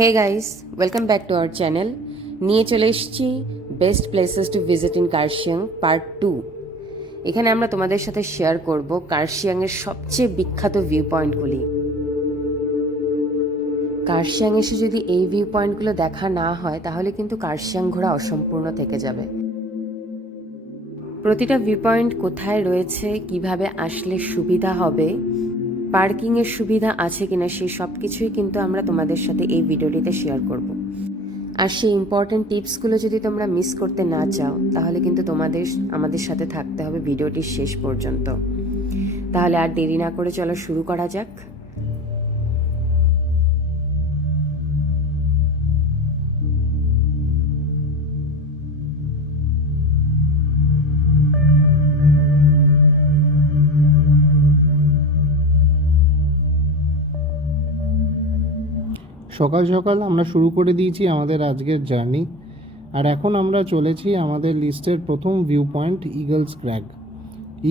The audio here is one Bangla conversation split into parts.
Hey guys, welcome back to our channel. নিয়ে চলে এসেছি best places to visit in Kurseong part 2। এখানে আমরা তোমাদের সাথে শেয়ার করব কার্শিয়াংয়ের সবচেয়ে বিখ্যাত ভিউ পয়েন্টগুলি। কার্শিয়াং এসে যদি এই ভিউ পয়েন্টগুলো দেখা না হয় তাহলে কিন্তু কার্শিয়াং ঘোরা অসম্পূর্ণ থেকে যাবে। প্রতিটা ভিউ পয়েন্ট কোথায় রয়েছে, কিভাবে আসলে সুবিধা হবে, পার্কিংয়ের সুবিধা আছে কিনা, সেই সব কিছুই কিন্তু আমরা তোমাদের সাথে এই ভিডিওটিতে শেয়ার করব। আর সেই ইম্পর্টেন্ট টিপসগুলো যদি তোমরা মিস করতে না চাও তাহলে কিন্তু আমাদের সাথে থাকতে হবে ভিডিওটির শেষ পর্যন্ত। তাহলে আর দেরি না করে চলো শুরু করা যাক। সকাল সকাল আমরা শুরু করে দিয়েছি আমাদের আজকের জার্নি। আর এখন আমরা চলেছি আমাদের লিস্টের প্রথম view point Eagles crag.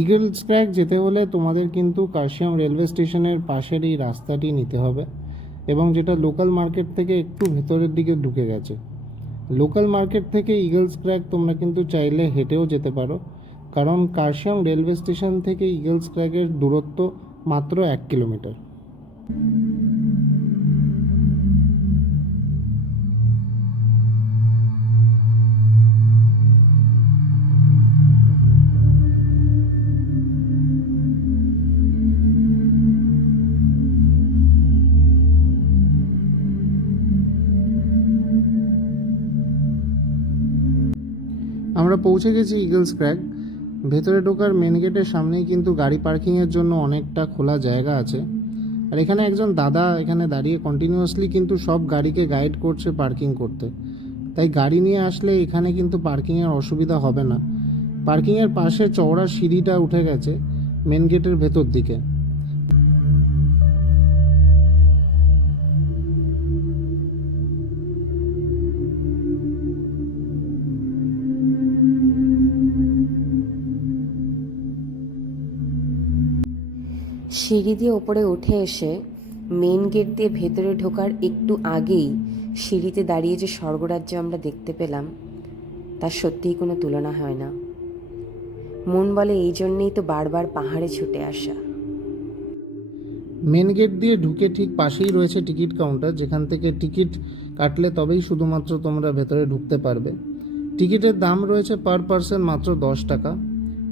Eagles crag যেতে হলে তোমাদের কিন্তু কার্শিয়াং রেলওয়ে স্টেশনের পাশের এই রাস্তাটি নিতে হবে, এবং যেটা লোকাল মার্কেট থেকে একটু ভেতরের দিকে ঢুকে গেছে। লোকাল মার্কেট থেকে ইগলস ক্র্যাগ তোমরা কিন্তু চাইলে হেঁটেও যেতে পারো, কারণ কার্শিয়াং রেলওয়ে স্টেশন থেকে ইগলস ক্র্যাগের দূরত্ব মাত্র 1 কিলোমিটার। আমরা পৌঁছে গেছি ইগলস ক্র্যাগ। ভেতরে ঢোকার মেন গেটের সামনেই কিন্তু গাড়ি পার্কিংয়ের জন্য অনেকটা খোলা জায়গা আছে। আর এখানে একজন দাদা এখানে দাঁড়িয়ে কন্টিনিউয়াসলি কিন্তু সব গাড়িকে গাইড করছে পার্কিং করতে। তাই গাড়ি নিয়ে আসলে এখানে কিন্তু পার্কিংয়ের অসুবিধা হবে না। পার্কিংয়ের পাশে চওড়া সিঁড়িটা উঠে গেছে মেন গেটের ভেতর দিকে। সিঁড়ি দিয়ে ওপরে উঠে এসে মেন গেট দিয়ে ভেতরে ঢোকার একটু আগেই সিঁড়িতে দাঁড়িয়ে যে স্বর্গরাজ্য আমরা দেখতে পেলাম তার সত্যিই কোনো তুলনা হয় না। মন বলে এই জন্যেই তো বারবার পাহাড়ে ছুটে আসা। মেন গেট দিয়ে ঢুকে ঠিক পাশেই রয়েছে টিকিট কাউন্টার, যেখান থেকে টিকিট কাটলে তবেই শুধুমাত্র তোমরা ভেতরে ঢুকতে পারবে। টিকিটের দাম রয়েছে পার পার্সন মাত্র 10 টাকা।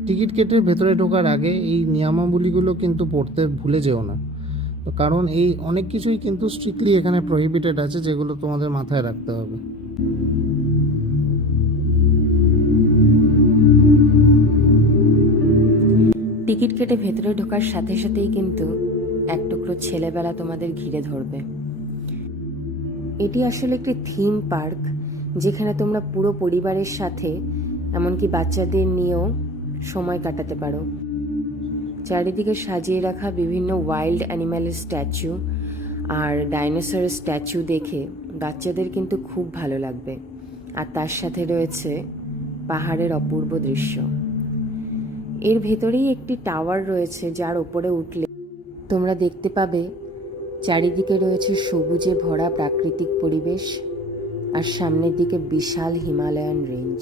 টিকিট কেটে ভেতরে ঢোকার আগে এই নিয়মাবলীগুলো কিন্তু পড়তে ভুলে যেও না, কারণ এই অনেক কিছুই কিন্তু স্ট্রিক্টলি এখানে প্রহিবিটেড আছে, যেগুলো তোমাদের মাথায় রাখতে হবে। টিকিট কেটে ভেতরে ঢোকার সাথে সাথেই কিন্তু এক টুকরো ছেলেবেলা তোমাদের ঘিরে ধরবে। এটি আসলে একটি থিম পার্ক, যেখানে তোমরা পুরো পরিবারের সাথে এমনকি বাচ্চাদের নিয়েও সময় কাটাতে পারো। চারিদিকে সাজিয়ে রাখা বিভিন্ন ওয়াইল্ড অ্যানিম্যালের স্ট্যাচু আর ডাইনোসরের স্ট্যাচু দেখে বাচ্চাদের কিন্তু খুব ভালো লাগবে। আর তার সাথে রয়েছে পাহাড়ের অপূর্ব দৃশ্য। এর ভেতরেই একটি টাওয়ার রয়েছে, যার ওপরে উঠলে তোমরা দেখতে পাবে চারিদিকে রয়েছে সবুজে ভরা প্রাকৃতিক পরিবেশ আর সামনের দিকে বিশাল হিমালয়ান রেঞ্জ।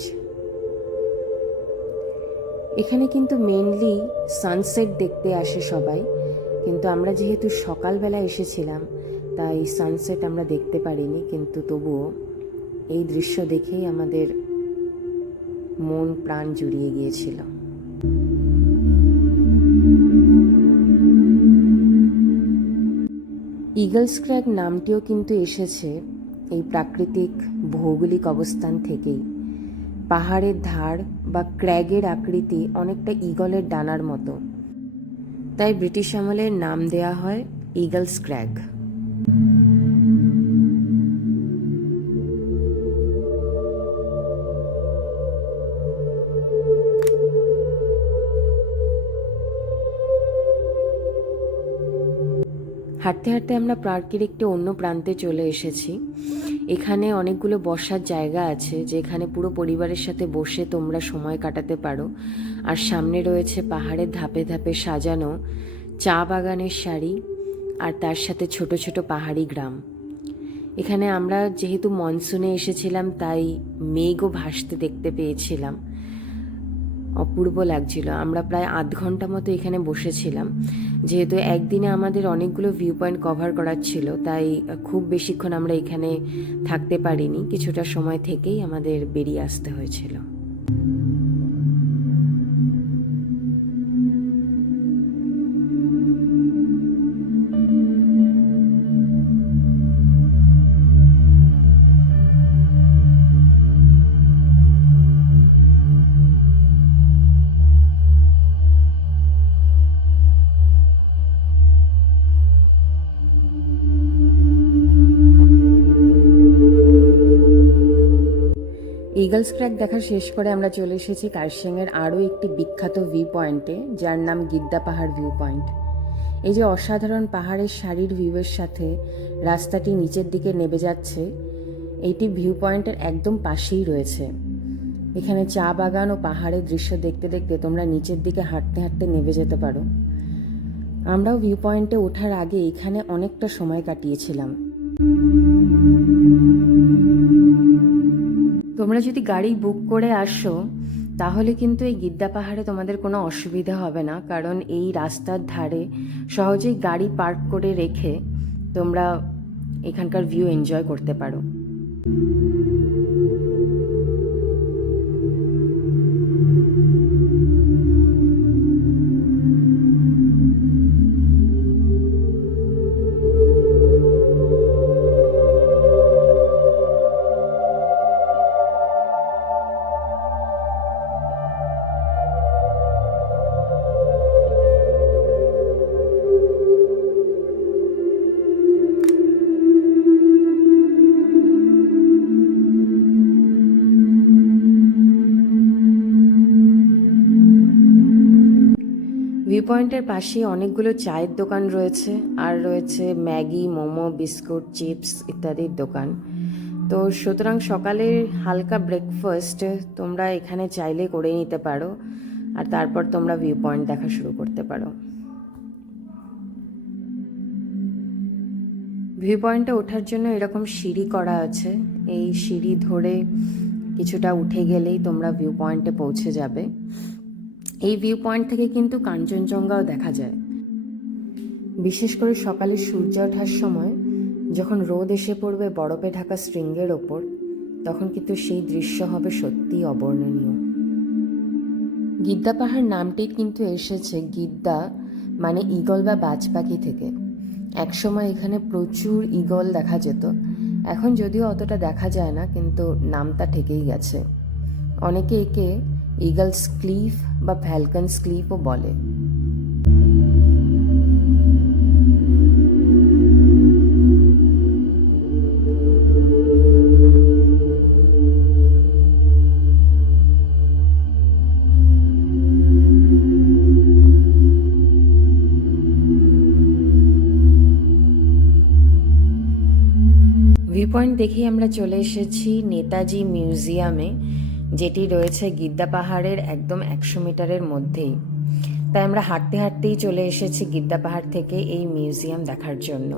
এখানে কিন্তু মেইনলি সানসেট দেখতে আসে সবাই, কিন্তু আমরা যেহেতু সকালবেলা এসেছিলাম তাই সানসেট আমরা দেখতে পারিনি, কিন্তু তবুও এই দৃশ্য দেখেই আমাদের মন প্রাণ জুড়িয়ে গিয়েছিল। ইগলস ক্র্যাগ নামটিও কিন্তু এসেছে এই প্রাকৃতিক ভৌগোলিক অবস্থান থেকেই। পাহাড়ের ধার বা ক্র্যাগের আকৃতি অনেকটা ঈগলের ডানার মতো, তাই ব্রিটিশ আমলের নাম দেয়া হয় ইগলস ক্র্যাগ। হাঁটতে হাঁটতে আমরা পার্কের একটি অন্য প্রান্তে চলে এসেছি। এখানে অনেকগুলো বসার জায়গা আছে, যেখানে পুরো পরিবারের সাথে বসে তোমরা সময় কাটাতে পারো। আর সামনে রয়েছে পাহাড়ের ধাপে ধাপে সাজানো চা বাগানের সারি আর তার সাথে ছোট ছোট পাহাড়ি গ্রাম। এখানে আমরা যেহেতু মনসুনে এসেছিলাম তাই মেঘও ভাসতে দেখতে পেয়েছিলাম, অপূর্ব লাগছিল। আমরা প্রায় আধ ঘন্টা মতো এখানে বসেছিলাম, যেহেতু একদিনে আমাদের অনেকগুলো ভিউ পয়েন্ট কভার করার ছিল, তাই খুব বেশিক্ষণ আমরা এখানে থাকতে পারিনি, কিছুটা সময় থেকেই আমাদের বেরিয়ে আসতে হয়েছিল। ইগলস ক্র্যাক দেখা শেষ করে আমরা চলে এসেছি কার্শিয়াংয়ের আরও একটি বিখ্যাত ভিউ পয়েন্টে, যার নাম গিদ্দা পাহাড় ভিউ পয়েন্ট। এই যে অসাধারণ পাহাড়ের সারির ভিউয়ের সাথে রাস্তাটি নিচের দিকে নেমে যাচ্ছে, এইটি ভিউ পয়েন্টের একদম পাশেই রয়েছে। এখানে চা বাগান ও পাহাড়ের দৃশ্য দেখতে দেখতে তোমরা নিচের দিকে হাঁটতে হাঁটতে নেমে যেতে পারো। আমরাও ভিউ পয়েন্টে ওঠার আগে এখানে অনেকটা সময় কাটিয়েছিলাম। তোমরা যদি গাড়ি বুক করে আসো তাহলে কিন্তু এই গিদ্দা পাহাড়ে তোমাদের কোনো অসুবিধা হবে না, কারণ এই রাস্তার ধারে সহজেই গাড়ি পার্ক করে রেখে তোমরা এখানকার ভিউ এনজয় করতে পারো। ভিউ পয়েন্টের পাশে অনেকগুলো চায়ের দোকান রয়েছে, আর রয়েছে ম্যাগি, মোমো, বিস্কুট, চিপস ইত্যাদির দোকান। তো সুতরাং সকালের হালকা ব্রেকফাস্ট তোমরা এখানে চাইলে করে নিতে পারো, আর তারপর তোমরা ভিউ পয়েন্ট দেখা শুরু করতে পারো। ভিউ পয়েন্টে ওঠার জন্য এরকম সিঁড়ি করা আছে, এই সিঁড়ি ধরে কিছুটা উঠে গেলেই তোমরা ভিউ পয়েন্টে পৌঁছে যাবে। এই ভিউ পয়েন্ট থেকে কিন্তু কাঞ্চনজঙ্ঘাও দেখা যায়। বিশেষ করে সকালে সূর্য ওঠার সময় যখন রোদ এসে পড়বে বরফে ঢাকা শৃঙ্গের ওপর, তখন কিন্তু সেই দৃশ্য হবে সত্যিই অবর্ণনীয়। গিদ্দা পাহাড় নামটি কিন্তু এসেছে গিদ্দা মানে ঈগল বা বাজ পাখি থেকে। একসময় এখানে প্রচুর ঈগল দেখা যেত, এখন যদিও অতটা দেখা যায় না, কিন্তু নামটা থেকেই গেছে। অনেকে একে ইগলস ক্লিফ বা ফ্যালকনস ক্লিফও বলে। ভিউ পয়েন্ট দেখেই আমরা চলে এসেছি নেতাজি মিউজিয়ামে, যেটি রয়েছে গিদ্দা পাহাড়ের একদম 100 মিটারের মধ্যেই। তাই আমরা হাঁটতে হাঁটতেই চলে এসেছি গিদ্দা পাহাড় থেকে এই মিউজিয়াম দেখার জন্য।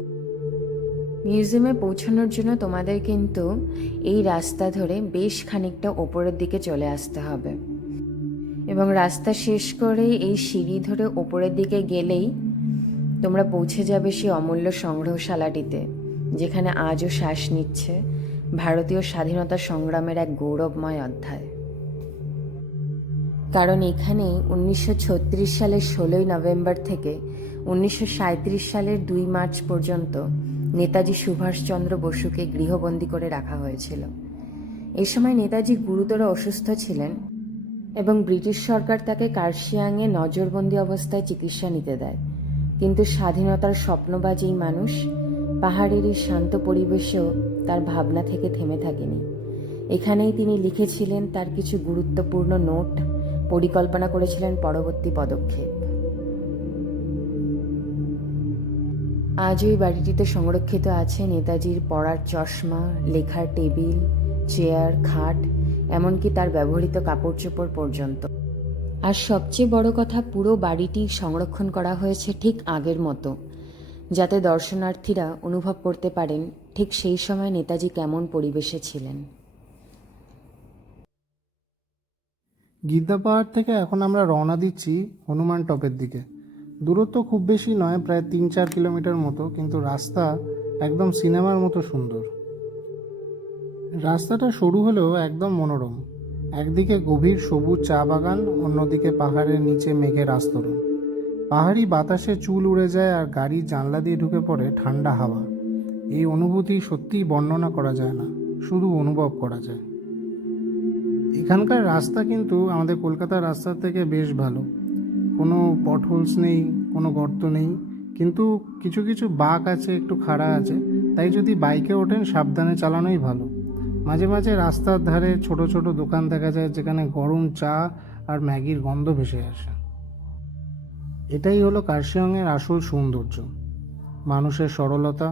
মিউজিয়ামে পৌঁছানোর জন্য তোমাদের কিন্তু এই রাস্তা ধরে বেশ খানিকটা ওপরের দিকে চলে আসতে হবে, এবং রাস্তা শেষ করে এই সিঁড়ি ধরে ওপরের দিকে গেলেই তোমরা পৌঁছে যাবে সেই অমূল্য সংগ্রহশালাটিতে, যেখানে আজও শ্বাস নিচ্ছে ভারতীয় স্বাধীনতা সংগ্রামের এক গৌরবময় অধ্যায়। কারণ এখানে 1936 সালের 16 নভেম্বর থেকে 1937 সালের 2 মার্চ পর্যন্ত নেতাজি সুভাষচন্দ্র বসুকে গৃহবন্দী করে রাখা হয়েছিল। এই সময় নেতাজি গুরুতর অসুস্থ ছিলেন এবং ব্রিটিশ সরকার তাকে কার্শিয়াংয়ে নজরবন্দি অবস্থায় চিকিৎসা নিতে দেয়। কিন্তু স্বাধীনতার স্বপ্নবাজ এই মানুষ পাহাড়ের এই শান্ত পরিবেশেও তার ভাবনা থেকে থেমে থাকেনি। এখানেই তিনি লিখেছিলেন তার কিছু গুরুত্বপূর্ণ নোট, পরিকল্পনা করেছিলেন পরবর্তী পদক্ষেপ। আজ ওই বাড়িটিতে সংরক্ষিত আছে নেতাজির পড়ার চশমা, লেখার টেবিল, চেয়ার, খাট, এমনকি তার ব্যবহৃত কাপড় চোপড় পর্যন্ত। আর সবচেয়ে বড় কথা, পুরো বাড়িটি সংরক্ষণ করা হয়েছে ঠিক আগের মতো, যাতে দর্শনার্থীরা অনুভব করতে পারেন ঠিক সেই সময় নেতাজি কেমন পরিবেশে ছিলেন। গিদ্দা পাহাড় থেকে এখন আমরা রওনা দিচ্ছি হনুমান টপের দিকে। দূরত্ব খুব বেশি নয়, প্রায় 3-4 কিলোমিটার মতো, কিন্তু রাস্তা একদম সিনেমার মতো সুন্দর। রাস্তাটা সরু হলেও একদম মনোরম। একদিকে গভীর সবুজ চা বাগান, অন্যদিকে পাহাড়ের নিচে মেঘের আস্তরণ। পাহাড়ি বাতাসে চুল উড়ে যায় আর গাড়ির জানলা দিয়ে ঢুকে পড়ে ঠান্ডা হাওয়া। এই অনুভূতি সত্যিই বর্ণনা করা যায় না, শুধু অনুভব করা যায়। এখানকার রাস্তা কিন্তু আমাদের কলকাতার রাস্তার থেকে বেশ ভালো। কোনো পটহোলস নেই, কোনো গর্ত নেই, কিন্তু কিছু কিছু বাঁক আছে, একটু খাড়া আছে, তাই যদি বাইকে ওঠেন সাবধানে চালানোই ভালো। মাঝে মাঝে রাস্তার ধারে ছোট ছোট দোকান দেখা যায় যেখানে গরম চা আর ম্যাগির গন্ধ ভেসে আসে। এটাই হলো কার্শিয়ংয়ের আসল সৌন্দর্য, মানুষের সরলতা,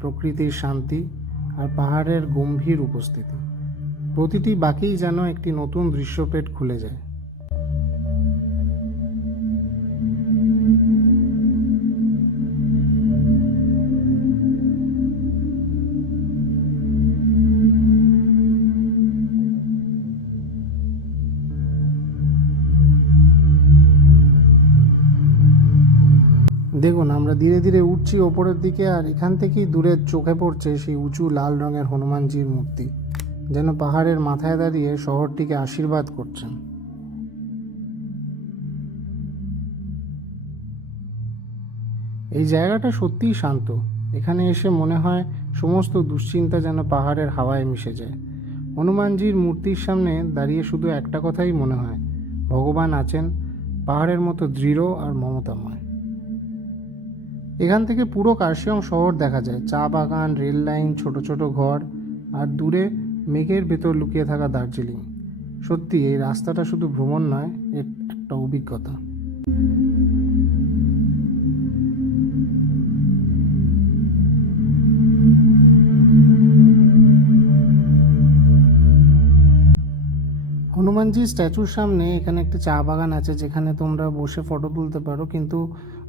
প্রকৃতির শান্তি আর পাহাড়ের গম্ভীর উপস্থিতি। প্রতিটি বাঁকেই যেন একটি নতুন দৃশ্যপট খুলে যায়। দেখুন, আমরা ধীরে ধীরে উঠছি ওপরের দিকে, আর এখান থেকেই দূরে চোখে পড়ছে সেই উঁচু লাল রঙের হনুমানজির মূর্তি, যেন পাহাড়ের মাথায় দাঁড়িয়ে শহরটিকে আশীর্বাদ করছেন। এই জায়গাটা সত্যিই শান্ত। এখানে এসে মনে হয় সমস্ত দুশ্চিন্তা যেন পাহাড়ের হাওয়ায় মিশে যায়। হনুমানজির মূর্তির সামনে দাঁড়িয়ে শুধু একটা কথাই মনে হয়, ভগবান আছেন, পাহাড়ের মতো দৃঢ় আর মমতাময়। এখান থেকে পুরো কার্শিয়ং শহর দেখা যায়, চা বাগান, রেল লাইন, ছোট ছোট ঘর, আর দূরে মেঘের ভেতর লুকিয়ে থাকা দার্জিলিং। সত্যি এই রাস্তাটা শুধু ভ্রমণ নয়, একটা অভিজ্ঞতা। হনুমানজি স্ট্যাচুর সামনে এখানে একটি চা বাগান আছে যেখানে তোমরা বসে ফটো তুলতে পারো, কিন্তু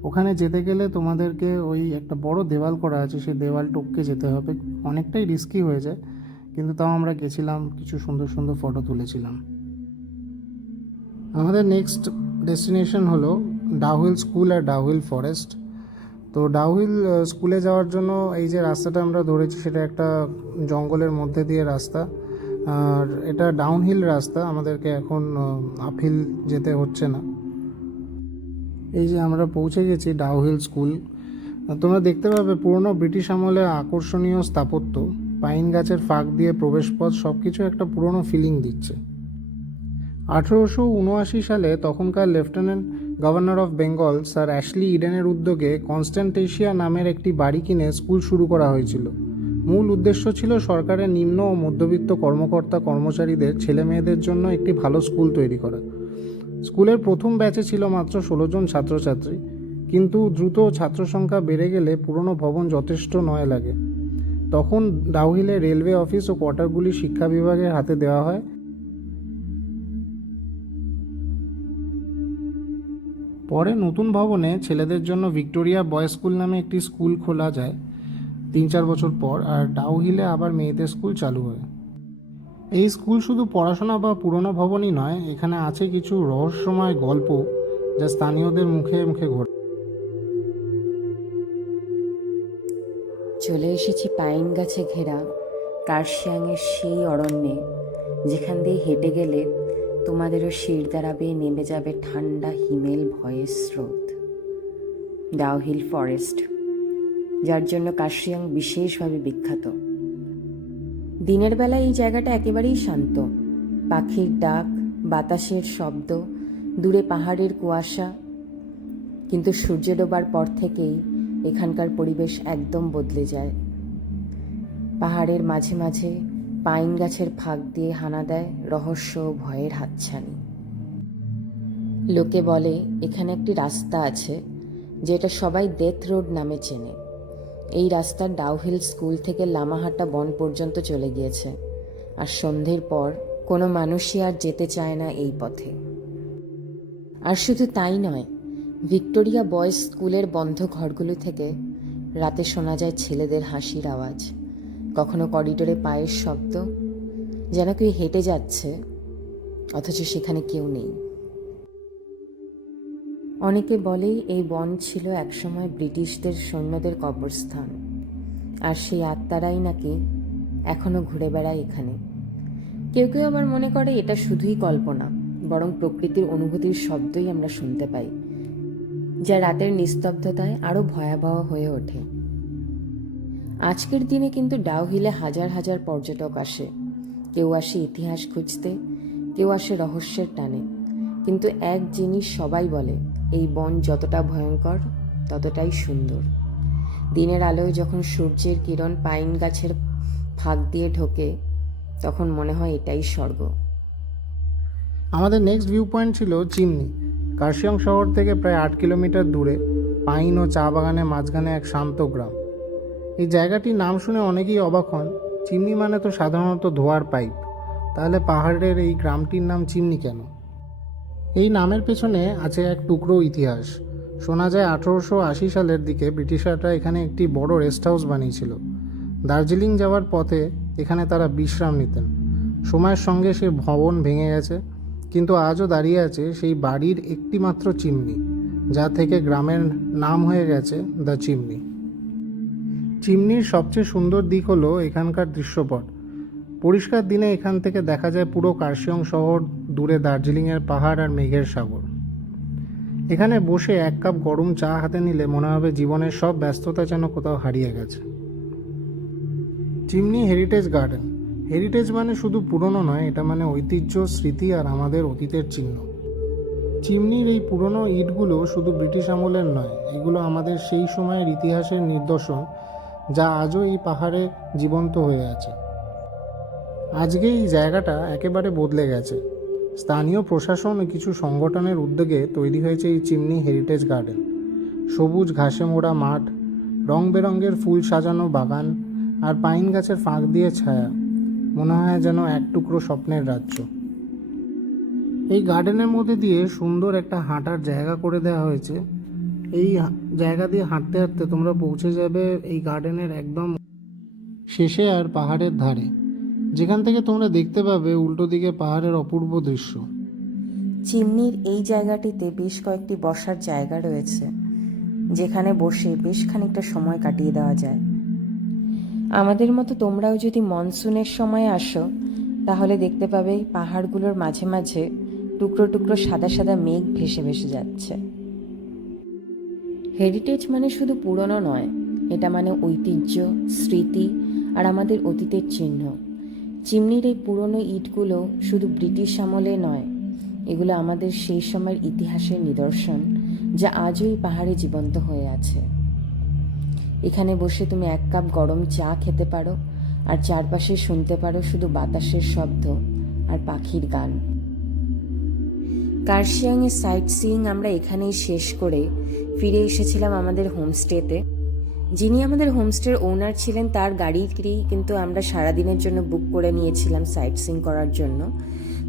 ওখানে যেতে গেলে তোমাদেরকে ওই একটা বড় দেওয়াল করা আছে, সেই দেওয়াল টপকে যেতে হবে। অনেকটাই রিস্কি হয়ে যায়, কিন্তু তাও আমরা গেছিলাম, কিছু সুন্দর সুন্দর ফটো তুলেছিলাম। আমাদের নেক্সট ডেস্টিনেশন হলো ডাউহিল স্কুল আর ডাউহিল ফরেস্ট। তো ডাউহিল স্কুলে যাওয়ার জন্য এই যে রাস্তাটা আমরা ধরেছি সেটা একটা জঙ্গলের মধ্যে দিয়ে রাস্তা, আর এটা ডাউনহিল রাস্তা, আমাদেরকে এখন আপহিল যেতে হচ্ছে না। এই যে আমরা পৌঁছে গেছি ডাউহিল স্কুল। তোমরা দেখতে পাবে পুরনো ব্রিটিশ আমলে আকর্ষণীয় স্থাপত্য, পাইন গাছের ফাঁক দিয়ে প্রবেশপথ, সব কিছু একটা পুরনো ফিলিং দিচ্ছে। 1879 সালে তখনকার lieutenant governor of Bengal sir Ashley ইডেনের উদ্যোগে কনস্ট্যান্টেশিয়া নামের একটি বাড়ি কিনে স্কুল শুরু করা হয়েছিল। মূল উদ্দেশ্য ছিল সরকারের নিম্ন ও মধ্যবিত্ত কর্মকর্তা কর্মচারীদের ছেলে মেয়েদের জন্য একটি ভালো স্কুল তৈরি করা। স্কুলের প্রথম ব্যাচে ছিল মাত্র 16 জন ছাত্রছাত্রী, কিন্তু দ্রুত ছাত্র সংখ্যা বেড়ে গেলে পুরনো ভবন যথেষ্ট নয় লাগে। তখন ডাউহিলে রেলওয়ে অফিস ও কোয়ার্টারগুলি শিক্ষা বিভাগের হাতে দেওয়া হয়। পরে নতুন ভবনে ছেলেদের জন্য ভিক্টোরিয়া বয়েজ স্কুল নামে একটি স্কুল খোলা যায় 3-4 বছর পর, আর ডাউহিলে আবার মেয়েদের স্কুল চালু হয়। এই স্কুল শুধু পড়াশোনা বা পুরনো ভবনই নয়, এখানে আছে কিছু রহস্যময় গল্প যা স্থানীয়দের মুখে মুখে ঘটে। চলে এসেছি পাইন গাছে ঘেরা কার্শিয়াংয়ের সেই অরণ্যে, যেখান দিয়ে হেঁটে গেলে তোমাদেরও শিরদাঁড়া বেয়ে নেমে যাবে ঠান্ডা হিমেল ভয়ের স্রোত। ডাউহিল ফরেস্ট, যার জন্য কার্শিয়াং বিশেষভাবে বিখ্যাত। দিনের বেলা এই জায়গাটা একেবারেই শান্ত, পাখির ডাক, বাতাসের শব্দ, দূরে পাহাড়ের কুয়াশা। কিন্তু সূর্য ডোবার পর থেকেই এখানকার পরিবেশ একদম বদলে যায়। পাহাড়ের মাঝে মাঝে পাইন গাছের ফাঁক দিয়ে হানা দেয় রহস্য ও ভয়ের হাতছানি। লোকে বলে এখানে একটি রাস্তা আছে যেটা সবাই ডেথ রোড নামে চেনে। এই রাস্তা ডাউহিল স্কুল থেকে লামাহাটা বন পর্যন্ত চলে গিয়েছে, আর সন্ধ্যের পর কোনো মানুষই আর যেতে চায় না এই পথে। আর শুধু তাই নয়, ভিক্টোরিয়া বয়েজ স্কুলের বন্ধ ঘরগুলো থেকে রাতে শোনা যায় ছেলেদের হাসির আওয়াজ, কখনো করিডোরে পায়ের শব্দ, যেন কেউ হেঁটে যাচ্ছে অথচ সেখানে কেউ নেই। অনেকে বলে এই বন ছিল একসময় ব্রিটিশদের সৈন্যদের কবরস্থান, আর সেই আত্মারাই নাকি এখনো ঘুরে বেড়ায় এখানে। কেউ কেউ আবার মনে করে এটা শুধুই কল্পনা, বরং প্রকৃতির অনুভূতির শব্দই আমরা শুনতে পাই, যা রাতের নিস্তব্ধতায় আরও ভয়াবহ হয়ে ওঠে। আজকের দিনে কিন্তু ডাউহিলে হাজার হাজার পর্যটক আসে। কেউ আসে ইতিহাস খুঁজতে, কেউ আসে রহস্যের টানে, কিন্তু এক জিনিস সবাই বলে, এই বন যতটা ভয়ঙ্কর ততটাই সুন্দর। দিনের আলোয় যখন সূর্যের কিরণ পাইন গাছের ফাঁক দিয়ে ঢোকে, তখন মনে হয় এটাই স্বর্গ। আমাদের নেক্সট ভিউ পয়েন্ট ছিল চিমনি। কার্শিয়ং শহর থেকে প্রায় 8 কিলোমিটার দূরে, পাইন ও চা বাগানের মাঝখানে এক শান্ত গ্রাম। এই জায়গাটির নাম শুনে অনেকেই অবাক হন। চিমনি মানে তো সাধারণত ধোয়ার পাইপ, তাহলে পাহাড়ের এই গ্রামটির নাম চিমনি কেন? এই নামের পেছনে আছে এক টুকরো ইতিহাস। শোনা যায় 1880 সালের দিকে ব্রিটিশাররা এখানে একটি বড় রেস্ট হাউস বানিয়েছিল। দার্জিলিং যাওয়ার পথে এখানে তারা বিশ্রাম নিতেন। সময়ের সঙ্গে সে ভবন ভেঙে গেছে, কিন্তু আজও দাঁড়িয়ে আছে সেই বাড়ির একটি মাত্র চিমনি, যা থেকে গ্রামের নাম হয়ে গেছে দ্য চিমনি। চিমনির সবচেয়ে সুন্দর দিক হলো এখানকার দৃশ্যপট। পরিষ্কার দিনে এখান থেকে দেখা যায় পুরো কার্শিয়ং শহর, দূরে দার্জিলিংয়ের পাহাড় আর মেঘের সাগর। এখানে বসে এক কাপ গরম চা হাতে নিলে মনে হবে জীবনের সব ব্যস্ততা যেন কোথাও হারিয়ে গেছে। Chimney heritage garden. হেরিটেজ মানে শুধু পুরনো নয়, এটা মানে ঐতিহ্য, স্মৃতি আর আমাদের অতীতের চিহ্ন। চিমনির এই পুরনো ইটগুলো শুধু ব্রিটিশ আমলের নয়, এগুলো আমাদের সেই সময়ের ইতিহাসের নিদর্শন, যা আজও এই পাহাড়ে জীবন্ত হয়ে আছে। আজকে এই জায়গাটা একেবারে বদলে গেছে। স্থানীয় প্রশাসন ও কিছু সংগঠনের উদ্যোগে তৈরি হয়েছে এই চিমনি হেরিটেজ গার্ডেন। সবুজ ঘাসে মোড়া মাঠ, রং বেরঙের ফুল সাজানো বাগান আর পাইন গাছের ফাঁক দিয়ে ছায়া, মনে হয় যেন এক টুকরো স্বপ্নের রাজ্য। এই গার্ডেনের মধ্যে দিয়ে সুন্দর একটা হাঁটার জায়গা করে দেওয়া হয়েছে। এই জায়গা দিয়ে হাঁটতে হাঁটতে তোমরা পৌঁছে যাবে এই গার্ডেনের একদম শেষে আর পাহাড়ের ধারে, যেখান থেকে তোমরা দেখতে পাবে উল্টো দিকে পাহাড়ের অপূর্ব দৃশ্য। চিমনির এই জায়গাটিতে বেশ কয়েকটি বসার জায়গা রয়েছে, যেখানে বসে বেশ খানিকটা সময় কাটিয়ে দেওয়া যায়। আমাদের মতো তোমরাও যদি মনসুনের সময় আসো, তাহলে দেখতে পাবে পাহাড়গুলোর মাঝে মাঝে টুকরো টুকরো সাদা সাদা মেঘ ভেসে ভেসে যাচ্ছে। হেরিটেজ মানে শুধু পুরনো নয়, এটা মানে ঐতিহ্য, স্মৃতি আর আমাদের অতীতের চিহ্ন। চিমনির এই পুরনো ইটগুলো শুধু ব্রিটিশ আমলে নয়, এগুলো আমাদের সেই সময়ের ইতিহাসের নিদর্শন, যা আজও এই পাহাড়ে জীবন্ত হয়ে আছে। এখানে বসে তুমি এক কাপ গরম চা খেতে পারো, আর চারপাশে শুনতে পারো শুধু বাতাসের শব্দ আর পাখির গান। কার্শিয়াংয়ের সাইট সিইং আমরা এখানেই শেষ করে ফিরে এসেছিলাম আমাদের হোমস্টেতে। যিনি আমাদের হোমস্টের ওনার ছিলেন, তার গাড়িটি কিন্তু আমরা সারাদিনের জন্য বুক করে নিয়েছিলাম সাইট সিইং করার জন্য।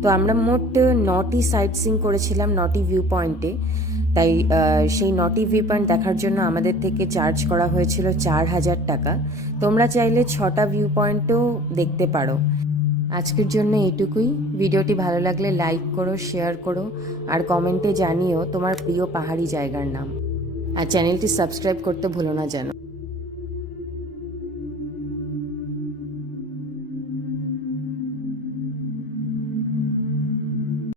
তো আমরা মোট 9টি সাইট সিইং করেছিলাম, 9টি ভিউ পয়েন্টে। তাই সেই 9টি ভিউ পয়েন্ট দেখার জন্য আমাদের থেকে চার্জ করা হয়েছিল 4000 টাকা। তোমরা চাইলে 6টা ভিউ পয়েন্টও দেখতে পারো। আজকের জন্য এইটুকুই। ভিডিওটি ভালো লাগলে লাইক করো, শেয়ার করো আর কমেন্টে জানিও তোমার প্রিয় পাহাড়ি জায়গার নাম। আর চ্যানেলটি সাবস্ক্রাইব করতে ভুলো না যেন।